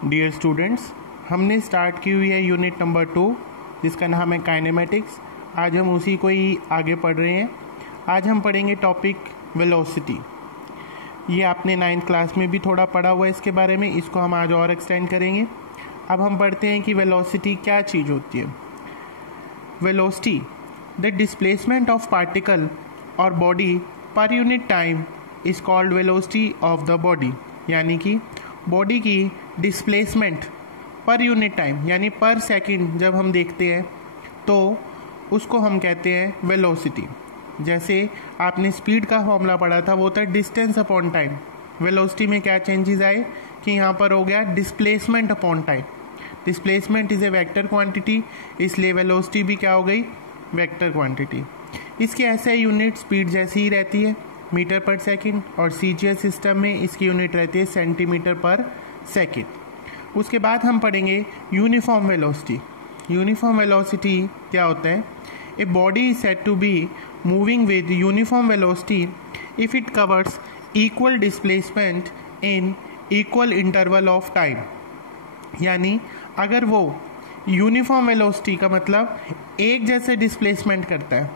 Dear students, हमने start की हुई है यूनिट नंबर 2 जिसका नाम है काइनेमेटिक्स। आज हम उसी को ही आगे पढ़ रहे हैं। आज हम पढ़ेंगे टॉपिक वेलोसिटी। ये आपने 9th क्लास में भी थोड़ा पढ़ा हुआ है इसके बारे में, इसको हम आज और एक्सटेंड करेंगे। अब हम पढ़ते हैं कि वेलोसिटी क्या चीज़ होती है। Velocity the displacement of particle और body per unit time is called velocity of the body. यानी कि बॉडी की डिस्प्लेसमेंट पर यूनिट टाइम यानी पर सेकंड जब हम देखते हैं तो उसको हम कहते हैं वेलोसिटी। जैसे आपने स्पीड का फॉर्मूला पढ़ा था, वो था डिस्टेंस अपॉन टाइम। वेलोसिटी में क्या चेंजेस आए कि यहाँ पर हो गया displacement upon time. Displacement is a vector quantity, इसलिए वेलोसिटी भी क्या हो गई, वेक्टर क्वांटिटी। इसकी ऐसे यूनिट स्पीड जैसी ही रहती है, मीटर पर सेकंड, और सीजीएस सिस्टम में इसकी यूनिट रहती है सेंटीमीटर पर सेकंड। उसके बाद हम पढ़ेंगे यूनिफॉर्म वेलोसिटी। यूनिफॉर्म वेलोसिटी क्या होता है? A body is said to be moving with uniform velocity if it covers equal displacement in equal interval of time. यानी अगर वो यूनिफॉर्म वेलोसिटी का मतलब एक जैसे डिस्प्लेसमेंट करता है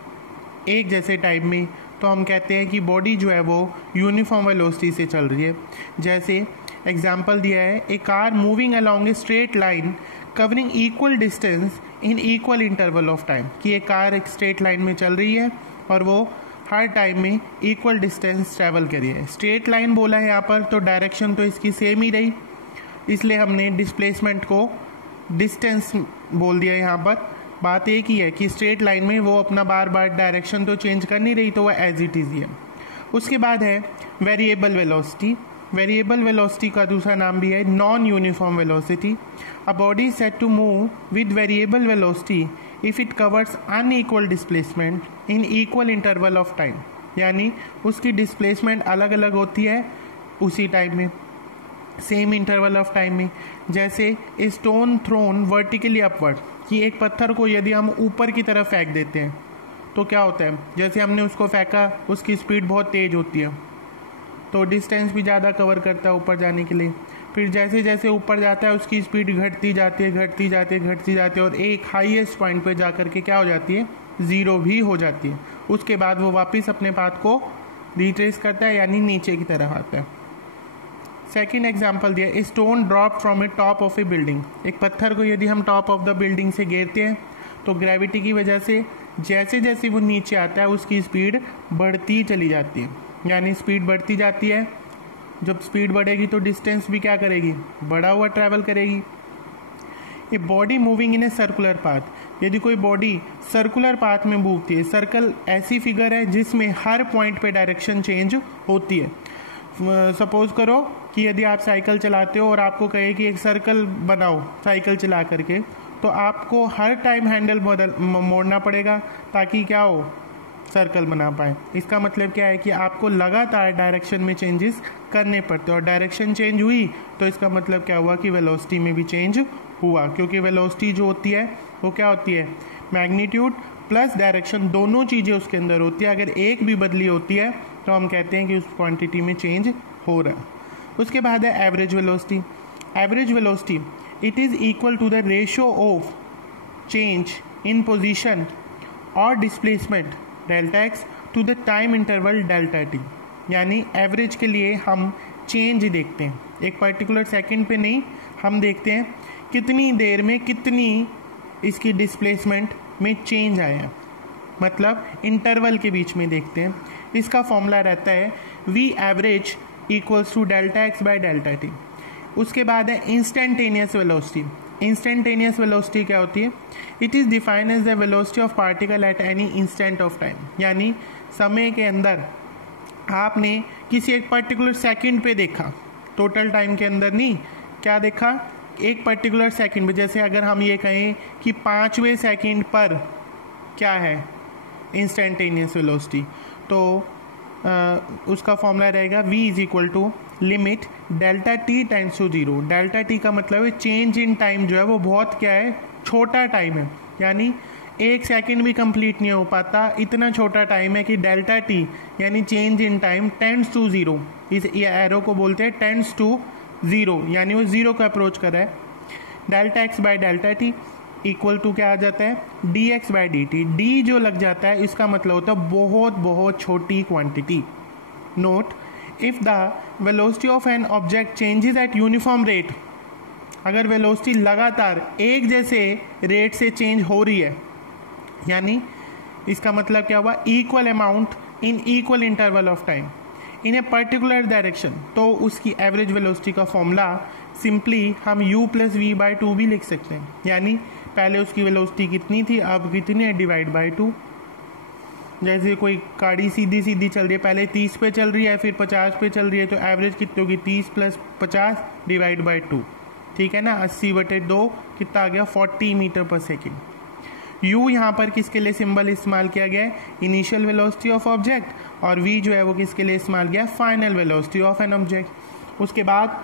एक जैसे टाइम में, तो हम कहते हैं कि बॉडी जो है वो यूनिफॉर्म वेलोसिटी से चल रही है। जैसे एग्जांपल दिया है, a car moving along a straight line covering equal distance in equal interval of time. कि एक कार एक स्ट्रेट लाइन में चल रही है और वो हर टाइम में इक्वल डिस्टेंस ट्रैवल करी है। स्ट्रेट लाइन बोला है यहाँ पर, तो डायरेक्शन तो इसकी सेम ही रही, इसलिए हमने डिस्प्लेसमेंट को डिस्टेंस बोल दिया। यहाँ पर बात एक ही है कि स्ट्रेट लाइन में वो अपना बार बार डायरेक्शन तो चेंज कर नहीं रही, तो वो एज इट इज़ ही है। उसके बाद है वेरिएबल वेलोसिटी। वेरिएबल वेलोसिटी का दूसरा नाम भी है non uniform velocity. A body is said to move with variable velocity if it covers unequal displacement in equal interval of time. यानी उसकी डिस्प्लेसमेंट अलग अलग होती है उसी टाइम में, सेम इंटरवल ऑफ टाइम में। जैसे a stone thrown vertically upward, कि एक पत्थर को यदि हम ऊपर की तरफ फेंक देते हैं तो क्या होता है, जैसे हमने उसको फेंका उसकी स्पीड बहुत तेज़ होती है, तो डिस्टेंस भी ज़्यादा कवर करता है ऊपर जाने के लिए। फिर जैसे जैसे ऊपर जाता है उसकी स्पीड घटती जाती है और एक हाईएस्ट पॉइंट पे जा कर के क्या हो जाती है, ज़ीरो भी हो जाती है। उसके बाद वो वापस अपने पाथ को रिट्रेस करता है, यानी नीचे की तरफ आता है। सेकेंड एग्जाम्पल दिया, a stone drop from A top of A building. एक पत्थर को यदि हम टॉप ऑफ द बिल्डिंग से गिरते हैं तो ग्रेविटी की वजह से जैसे जैसे वो नीचे आता है उसकी स्पीड बढ़ती चली जाती है, यानी स्पीड बढ़ती जाती है। जब स्पीड बढ़ेगी तो डिस्टेंस भी क्या करेगी, बढ़ा हुआ ट्रैवल करेगी। A body moving in a circular path. यदि कोई बॉडी सर्कुलर पाथ में मूवती है, सर्कल ऐसी फिगर है जिसमें हर पॉइंट पे डायरेक्शन चेंज होती है। सपोज करो कि यदि आप साइकिल चलाते हो और आपको कहे कि एक सर्कल बनाओ साइकिल चला करके, तो आपको हर टाइम हैंडल मोड़ना पड़ेगा ताकि क्या हो, सर्कल बना पाए। इसका मतलब क्या है कि आपको लगातार डायरेक्शन में चेंजेस करने पड़ते हैं, और डायरेक्शन चेंज हुई तो इसका मतलब क्या हुआ कि वेलोसिटी में भी चेंज हुआ। क्योंकि वेलोसिटी जो होती है वो क्या होती है, मैग्नीट्यूड प्लस डायरेक्शन, दोनों चीज़ें उसके अंदर होती है। अगर एक भी बदली होती है तो हम कहते हैं कि उस क्वांटिटी में चेंज हो रहा है। उसके बाद है average velocity. Average velocity it is equal to the ratio of change in position और displacement delta x to the time interval delta t. यानी एवरेज के लिए हम चेंज देखते हैं, एक पर्टिकुलर सेकंड पे नहीं, हम देखते हैं कितनी देर में कितनी इसकी डिस्प्लेसमेंट में चेंज आया, मतलब इंटरवल के बीच में देखते हैं। इसका फॉर्मूला रहता है v average equals to delta x by delta t. उसके बाद है इंस्टेंटेनियस वेलोसिटी। इंस्टेंटेनियस वेलोसिटी क्या होती है? It is defined as the velocity of particle at any instant of time. यानी समय के अंदर आपने किसी एक पर्टिकुलर सेकंड पे देखा, टोटल टाइम के अंदर नहीं, क्या देखा, एक पर्टिकुलर सेकंड पे। जैसे अगर हम ये कहें कि 5वें सेकंड पर क्या है इंस्टेंटेनियस वेलोसिटी, तो उसका फॉर्मूला रहेगा v is equal to limit delta t times to zero. डेल्टा टी का मतलब है चेंज इन टाइम जो है वो बहुत क्या है, छोटा टाइम है, यानी एक सेकंड भी कंप्लीट नहीं हो पाता, इतना छोटा टाइम है कि डेल्टा टी यानी change in time tends to zero. इस एरो को बोलते हैं टेंड्स टू ज़ीरो, यानी वो ज़ीरो को अप्रोच कर रहा है। Delta x by delta t equal to क्या आ जाता है, d x by d t. D जो लग जाता है इसका मतलब होता है बहुत बहुत छोटी quantity. Note, if the velocity of an object changes at uniform rate, अगर वेलोसिटी लगातार एक जैसे रेट से चेंज हो रही है, यानी इसका मतलब क्या हुआ, equal amount in equal interval of time in a particular direction, तो उसकी एवरेज वेलोसिटी का फॉर्मूला सिंपली हम u plus v by two भी लिख सकते हैं। यानी पहले उसकी वेलोसिटी कितनी थी, अब कितनी है, डिवाइड बाई टू। जैसे कोई गाड़ी सीधी सीधी चल रही है, पहले 30 पे चल रही है फिर 50 पे चल रही है, तो एवरेज कितनी होगी, 30 प्लस 50 डिवाइड बाई टू, ठीक है ना। 80/2 कितना आ गया, 40 मीटर पर सेकेंड। u यहाँ पर किसके लिए सिंबल इस्तेमाल किया गया है, इनिशियल वेलोसिटी ऑफ ऑब्जेक्ट, और v जो है वो किसके लिए इस्तेमाल किया है, final velocity of an object. उसके बाद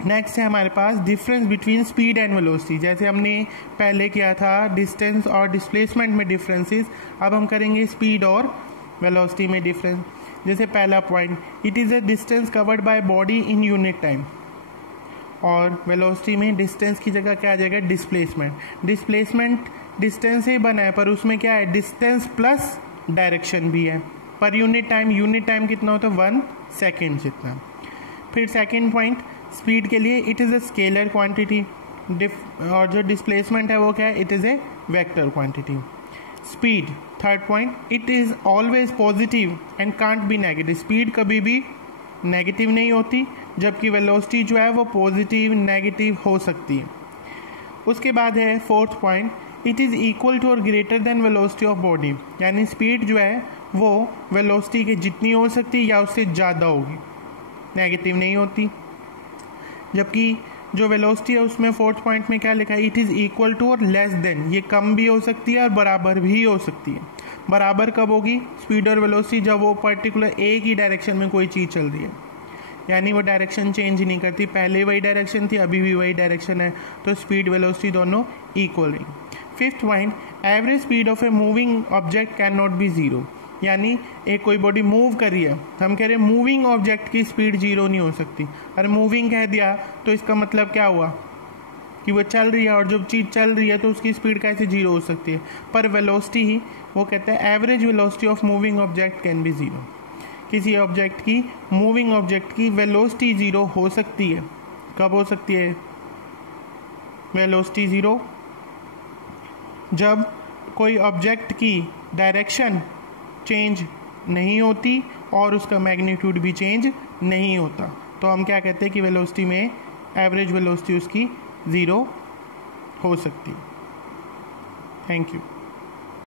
नेक्स्ट है हमारे पास difference between speed and velocity. जैसे हमने पहले किया था डिस्टेंस और डिस्प्लेसमेंट में डिफरेंसेस, अब हम करेंगे स्पीड और वेलोसिटी में डिफरेंस। जैसे पहला point, it is a distance covered by body in unit time, और वेलोसिटी में डिस्टेंस की जगह क्या आ जाएगा, डिस्प्लेसमेंट। डिस्प्लेसमेंट डिस्टेंस से बना है पर उसमें क्या है, डिस्टेंस प्लस डायरेक्शन भी है। पर यूनिट टाइम कितना होता है, 1 सेकेंड जितना। फिर सेकेंड पॉइंट, स्पीड के लिए it is a scalar quantity, और जो डिस्प्लेसमेंट है वो क्या है, it is a vector quantity. Speed, third point, it is always positive and can't be negative. Speed कभी भी नेगेटिव नहीं होती, जबकि वेलोसिटी जो है वो पॉजिटिव नेगेटिव हो सकती है। उसके बाद है fourth point, it is equal to और greater than velocity of body, यानी स्पीड जो है वो वेलोसिटी के जितनी हो सकती है या उससे ज़्यादा होगी, नेगेटिव नहीं होती। जबकि जो वेलोसिटी है उसमें फोर्थ पॉइंट में क्या लिखा है, इट इज़ इक्वल टू और लेस देन, ये कम भी हो सकती है और बराबर भी हो सकती है। बराबर कब होगी, स्पीड और वेलोसिटी, जब वो पर्टिकुलर एक ही डायरेक्शन में कोई चीज़ चल रही है, यानी वो डायरेक्शन चेंज नहीं करती, पहले वही डायरेक्शन थी अभी भी वही डायरेक्शन है, तो स्पीड वेलोसिटी दोनों इक्वल है। Fifth point, average speed of a moving object can not be zero, यानी एक कोई बॉडी मूव कर रही है, हम कह रहे हैं मूविंग ऑब्जेक्ट की स्पीड जीरो नहीं हो सकती। अगर मूविंग कह दिया तो इसका मतलब क्या हुआ कि वो चल रही है, और जब चीज़ चल रही है तो उसकी स्पीड कैसे जीरो हो सकती है। पर वेलोसिटी ही वो कहते हैं average velocity of moving object can be zero, किसी ऑब्जेक्ट की, मूविंग ऑब्जेक्ट की वेलोसिटी ज़ीरो हो सकती है। कब हो सकती है वेलोसिटी ज़ीरो, जब कोई ऑब्जेक्ट की डायरेक्शन चेंज नहीं होती और उसका मैग्नीट्यूड भी चेंज नहीं होता, तो हम क्या कहते हैं कि वेलोसिटी में एवरेज वेलोसिटी उसकी ज़ीरो हो सकती है। Thank you.